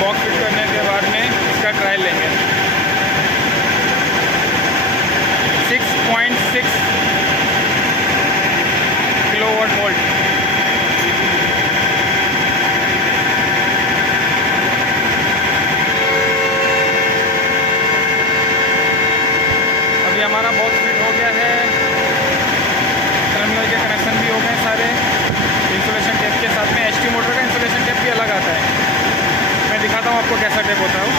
Box fit करने के बाद में इसका ट्रायल लेंगे। 6.6 किलोवाट वोल्ट। अभी हमारा बॉक्स फिट हो गया है, टर्मिनल के कनेक्शन भी हो गए सारे। इंसुलेशन टेप के साथ में एचटी मोटर का इंसुलेशन टेप भी अलग आता है। मैं दिखाता हूँ आपको कैसा टेप होता है वो।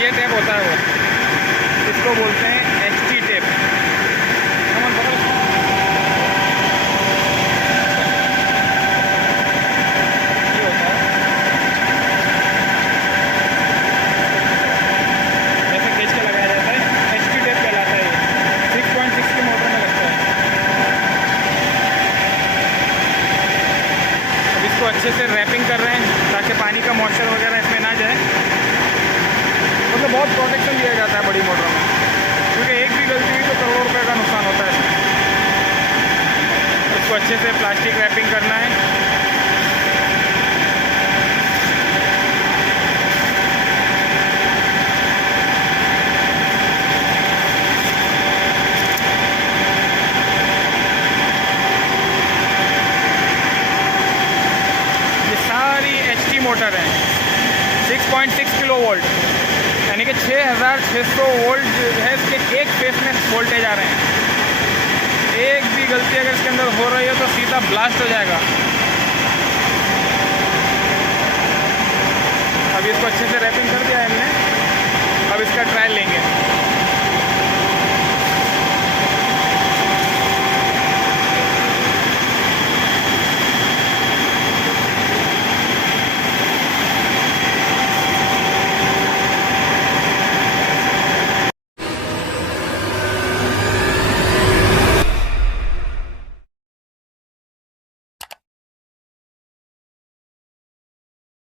ये टेप होता है वो, इसको बोलते हैं एचटी टेप। ये होता है, ऐसे खींच के लगाया जाता है, एचटी टेप कहलाता है। 6.6 की मोटर में लगता है। अब इसको अच्छे से रैपिंग कर रहे हैं ताकि पानी का मॉइस्चर वगैरह इसमें ना जाए। मतलब बहुत प्रोटेक्शन दिया जाता है बड़ी मोटर में, क्योंकि एक भी गलती हुई तो करोड़ों रुपए का नुकसान होता है। इसको अच्छे से प्लास्टिक रैपिंग करना है। ये सारी एचटी मोटर है, 6.6 किलो वोल्ट, यानी कि 6600 वोल्ट जो है इसके एक फेस में वोल्टेज आ रहे हैं। एक भी गलती अगर इसके अंदर हो रही है तो सीधा ब्लास्ट हो जाएगा। अभी इसको अच्छे से रैपिंग कर दिया है हमने, अब इसका ट्रायल लेंगे।